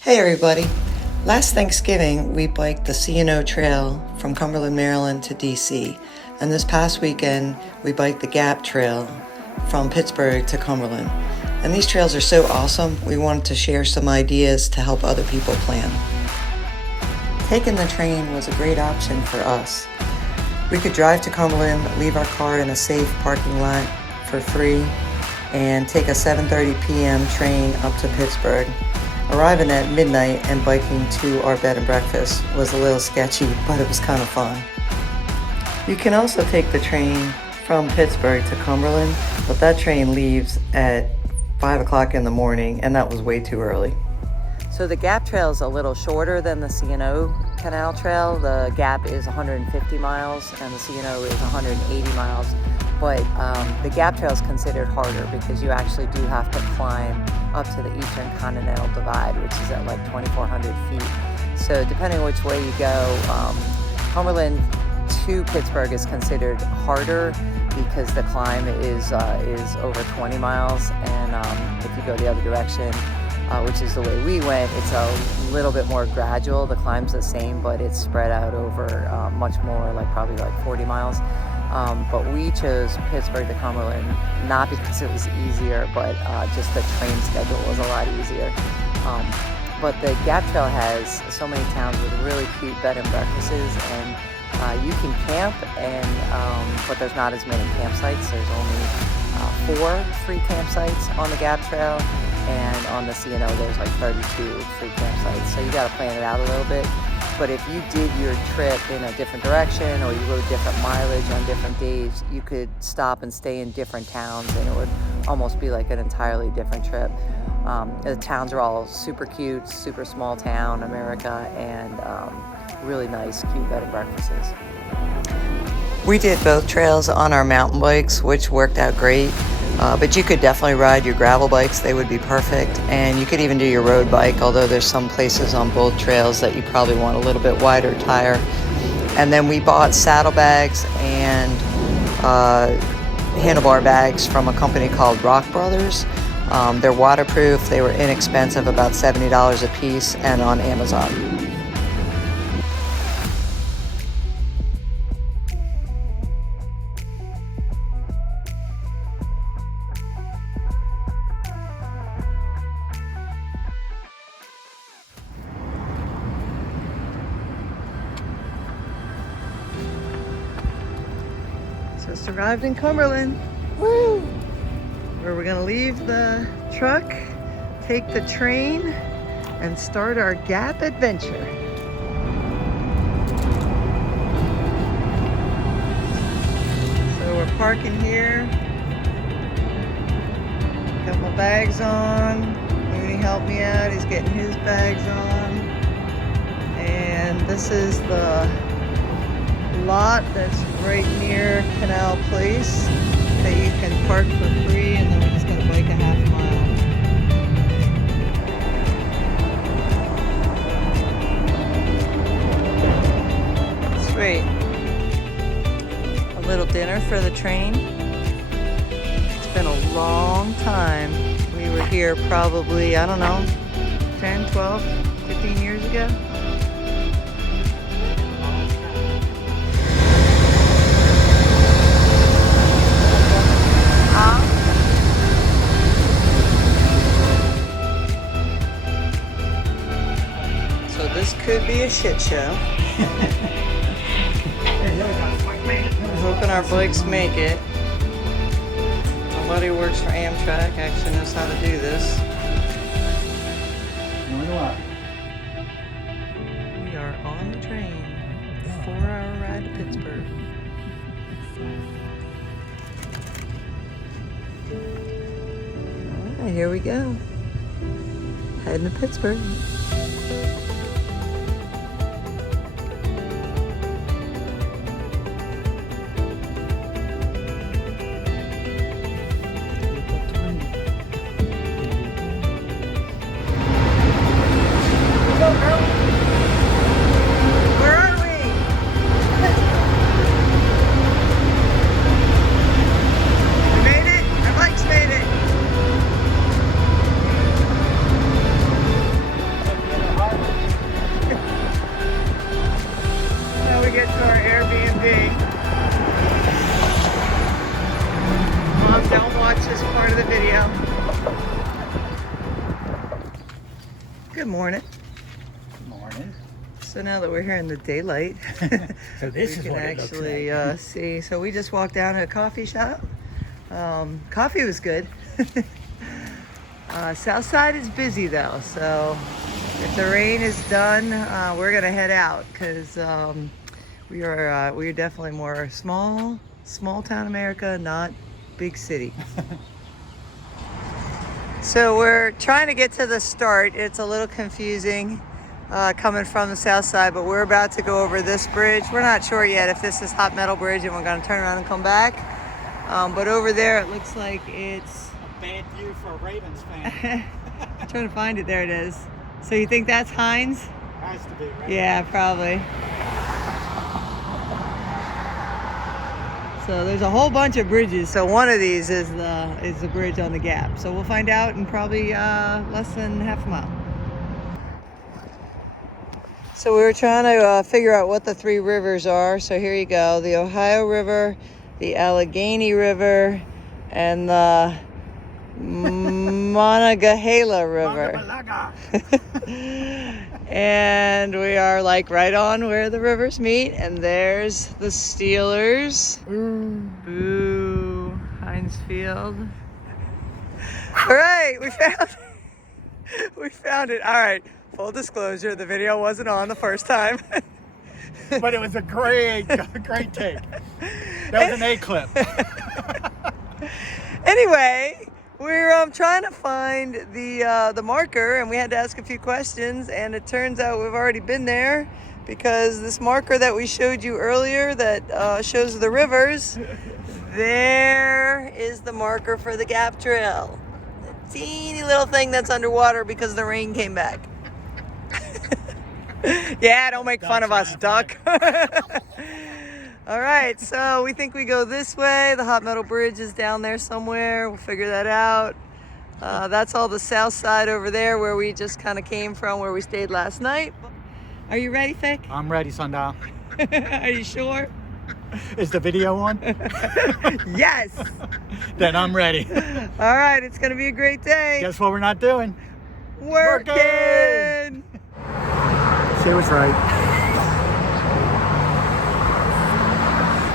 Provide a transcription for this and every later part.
Hey everybody! Last Thanksgiving, we biked the C&O Trail from Cumberland, Maryland to DC. And this past weekend, we biked the Gap Trail from Pittsburgh to Cumberland. And these trails are so awesome, we wanted to share some ideas to help other people plan. Taking the train was a great option for us. We could drive to Cumberland, leave our car in a safe parking lot for free, and take a 7:30 p.m. train up to Pittsburgh. Arriving at midnight and biking to our bed and breakfast was a little sketchy, but it was kind of fun. You can also take the train from Pittsburgh to Cumberland, but that train leaves at 5 o'clock in the morning, and that was way too early. So the Gap Trail is a little shorter than the C&O Canal Trail. The Gap is 150 miles and the C&O is 180 miles. But the Gap Trail is considered harder because you actually do have to climb up to the Eastern Continental Divide, which is at like 2,400 feet. So depending which way you go, Cumberland to Pittsburgh is considered harder because the climb is over 20 miles, and if you go the other direction, which is the way we went, it's a little bit more gradual. The climb's the same, but it's spread out over much more, probably 40 miles. But we chose Pittsburgh to Cumberland, not because it was easier, but just the train schedule was a lot easier. But the Gap Trail has so many towns with really cute bed and breakfasts, and you can camp, but there's not as many campsites. There's only 4 free campsites on the Gap Trail, and on the C&O there's 32 free campsites. So you got to plan it out a little bit. But if you did your trip in a different direction, or you rode different mileage on different days, you could stop and stay in different towns, and it would almost be like an entirely different trip. The towns are all super cute, super small town America, and really nice, cute bed and breakfasts. We did both trails on our mountain bikes, which worked out great. But you could definitely ride your gravel bikes. They would be perfect. And you could even do your road bike, although there's some places on both trails that you probably want a little bit wider tire. And then we bought saddlebags and handlebar bags from a company called Rock Brothers. They're waterproof. They were inexpensive, about $70 a piece, and on Amazon. Just arrived in Cumberland. Woo! Where we're gonna leave the truck, take the train, and start our Gap adventure. So we're parking here. Got my bags on. Mooney helped me out. He's getting his bags on. And this is the lot that's right near Canal Place that you can park for free, and then we're just going to bike a half mile. Sweet. A little dinner for the train. It's been a long time. We were here probably, 10, 12, 15 years ago. This could be a shit show. I'm hoping our bikes make it. My buddy works for Amtrak, actually knows how to do this. We are on the train. 4-hour ride to Pittsburgh. Alright, here we go. Heading to Pittsburgh. Good morning. Good morning. So now that we're here in the daylight, So this we is can what actually it looks like. see. So we just walked down to a coffee shop. Coffee was good. South side is busy though, so if the rain is done, we're gonna head out because we are definitely more small town America, not big city. So we're trying to get to the start. It's a little confusing coming from the south side, but we're about to go over this bridge. We're not sure yet if this is Hot Metal Bridge and we're gonna turn around and come back. But over there it looks like it's A bad view for a Ravens fan. I'm trying to find it. There it is. So you think that's Heinz? Has to be, right? Yeah, probably. So there's a whole bunch of bridges. So one of these is the bridge on the Gap. So we'll find out in probably less than half a mile. So we were trying to figure out what the three rivers are. So here you go: the Ohio River, the Allegheny River, and the Monongahela River. And we are like right on where the rivers meet, and there's the Steelers. Boo, Heinz Field. All right, we found it. All right, full disclosure, the video wasn't on the first time. But it was a great take. That was an A clip. Anyway, we're trying to find the marker, and we had to ask a few questions, and it turns out we've already been there because this marker that we showed you earlier that shows the rivers, there is the marker for the Gap Trail. The teeny little thing that's underwater because the rain came back. Yeah, don't make fun of us, duck. All right, so we think we go this way. The Hot Metal Bridge is down there somewhere. We'll figure that out. That's all the south side over there where we just kind of came from, where we stayed last night. Are you ready, Fick? I'm ready, Sundial. Are you sure? Is the video on? Yes. Then I'm ready. All right, it's going to be a great day. Guess what we're not doing? Working. She was right.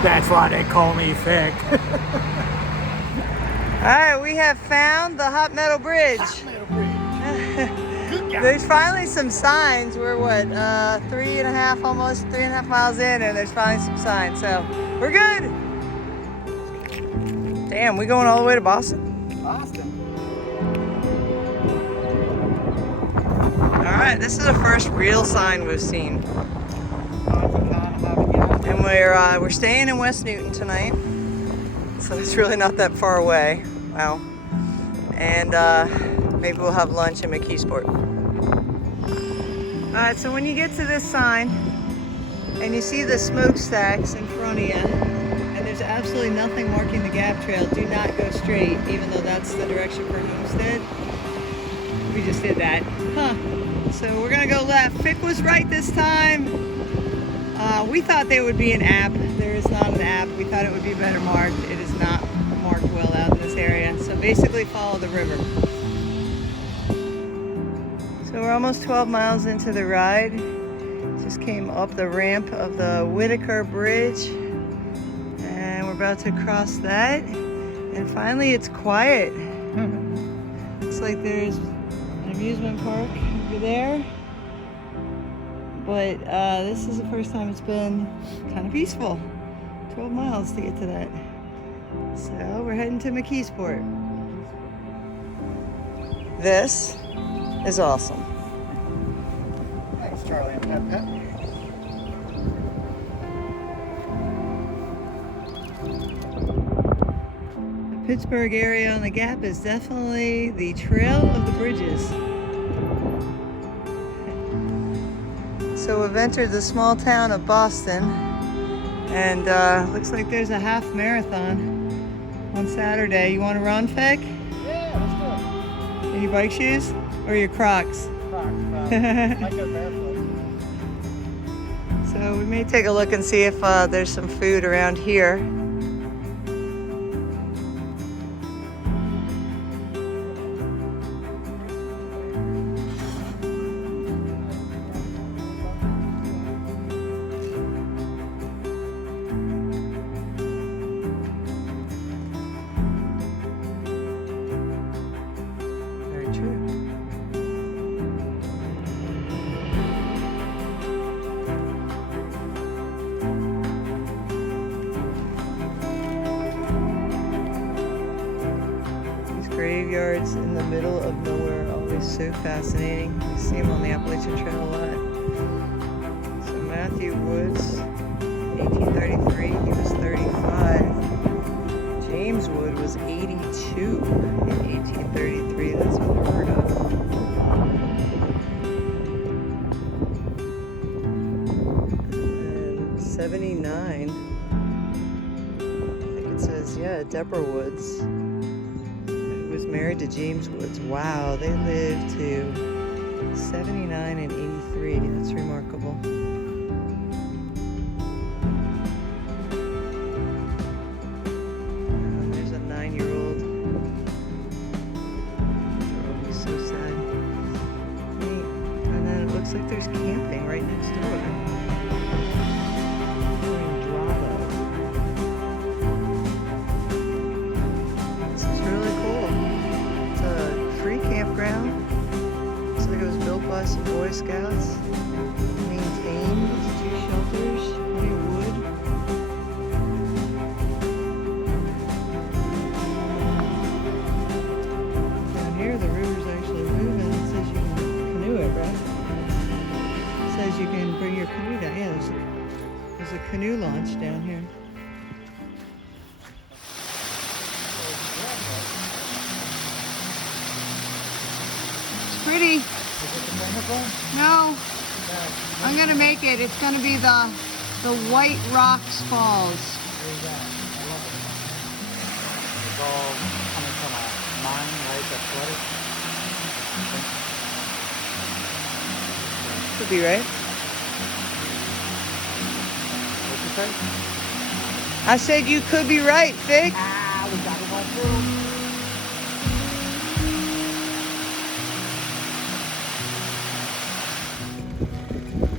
That's why they call me Fick. All right, we have found the Hot Metal Bridge. Hot Metal Bridge. Good guy. There's finally some signs. We're what, almost 3.5 miles in, and there's finally some signs. So we're good. Damn, we going all the way to Boston? Boston. All right, this is the first real sign we've seen. And we're staying in West Newton tonight, so it's really not that far away. Wow. And maybe we'll have lunch in McKeesport. All right, so when you get to this sign and you see the smokestacks in front of you, and there's absolutely nothing marking the Gap Trail, do not go straight, even though that's the direction for Homestead. We just did that. So we're gonna go left. Fick was right this time. We thought there would be an app. There is not an app. We thought it would be better marked. It is not marked well out in this area. So basically follow the river. So we're almost 12 miles into the ride. Just came up the ramp of the Whitaker Bridge. And we're about to cross that. And finally it's quiet. Looks like there's an amusement park over there. But this is the first time it's been kind of peaceful. 12 miles to get to that. So we're heading to McKeesport. This is awesome. Thanks, Charlie and Pep. The Pittsburgh area on the Gap is definitely the trail of the bridges. So we've entered the small town of Boston, and looks like there's a half marathon on Saturday. You want to run, Fick? Yeah, let's do it. Any bike shoes or your Crocs? Crocs, might go barefoot. So we may take a look and see if there's some food around here. middle of nowhere, always so fascinating. You see him on the Appalachian Trail a lot. So Matthew Woods, 1833, he was 35. James Wood was 82 in 1833. That's unheard of. And 79. It says, yeah, Deborah Woods, who was married to James Woods. Wow, they lived to 79 and 83. That's remarkable. And there's a 9-year-old. They're always so sad. Neat. And then it looks like there's camping right next door. By some Boy Scouts, maintained 2 shelters, new wood. Down here the river's actually moving. It says you can canoe it, right? It says you can bring your canoe down. Yeah, there's a canoe launch down here. It's pretty. No, I'm gonna make it. It's gonna be the White Rocks Falls. There you go. I love it. It's all coming from a mine, right? That's flooded. Could be right. What'd you say? I said you could be right, Fig. We got it all through.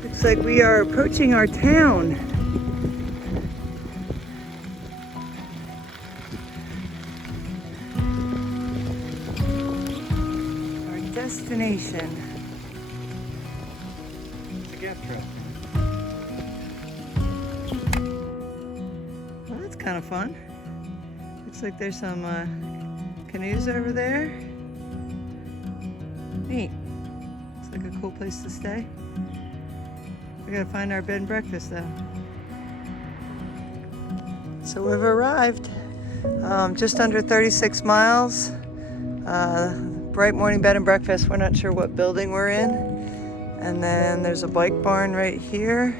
Looks like we are approaching our town. Our destination. It's a gap trail. Well, that's kind of fun. Looks like there's some canoes over there. Neat. Looks like a cool place to stay. We gotta find our bed and breakfast though. So we've arrived. Just under 36 miles. Bright morning bed and breakfast. We're not sure what building we're in. And then there's a bike barn right here.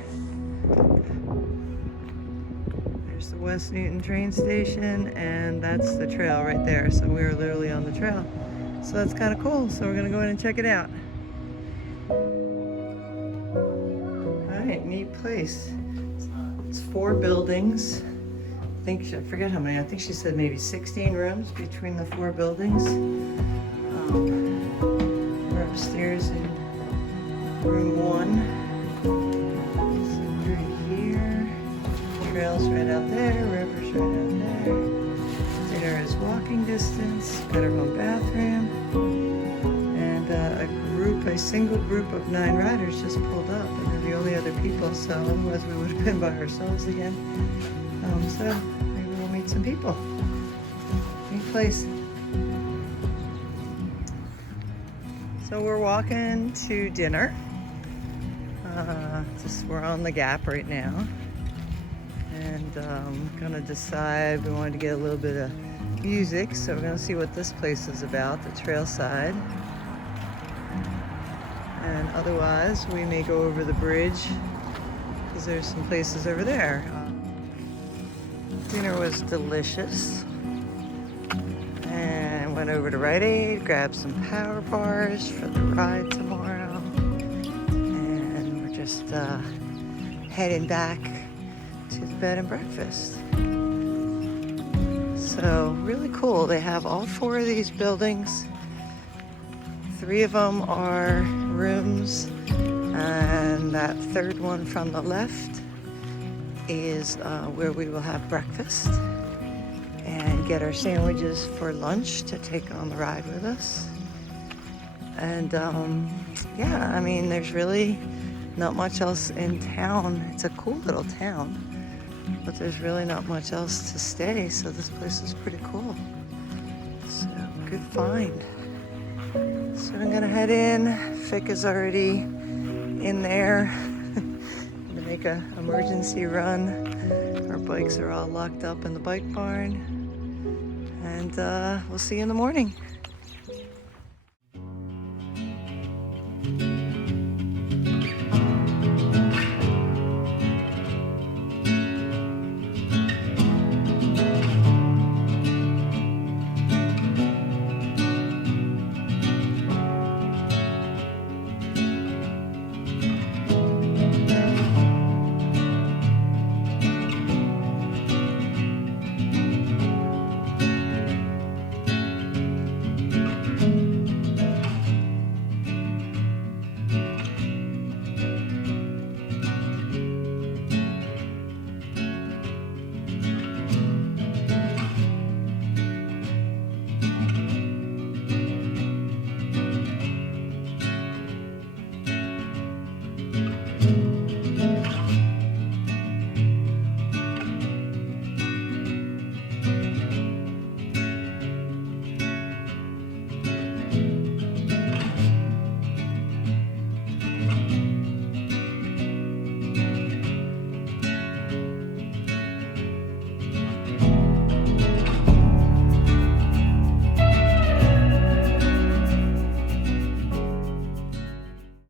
There's the West Newton train station, and that's the trail right there. So we are literally on the trail. So that's kind of cool. So we're gonna go in and check it out. Neat place. It's 4 buildings. I forget how many. I think she said maybe 16 rooms between the 4 buildings. We're upstairs in room 1. So right here. Trails right out there. River's right out there. There is walking distance. Got our own bathroom. And a single group of 9 riders just pulled up, and they're the only other people, so otherwise we would have been by ourselves again. So maybe we'll meet some people. Neat place. So we're walking to dinner. We're on the Gap right now, and gonna decide. We wanted to get a little bit of music, so we're gonna see what this place is about, the trail side. And otherwise, we may go over the bridge because there's some places over there. Dinner was delicious. And went over to Rite Aid, grabbed some power bars for the ride tomorrow. And we're just heading back to the bed and breakfast. So really cool. They have all 4 of these buildings. 3 of them are rooms, and that 3rd one from the left is where we will have breakfast and get our sandwiches for lunch to take on the ride with us. And yeah, I mean, there's really not much else in town. It's a cool little town, but there's really not much else to stay, so this place is pretty cool. So good find. So I'm gonna head in. Fick is already in there. Gonna make a emergency run. Our bikes are all locked up in the bike barn. And we'll see you in the morning.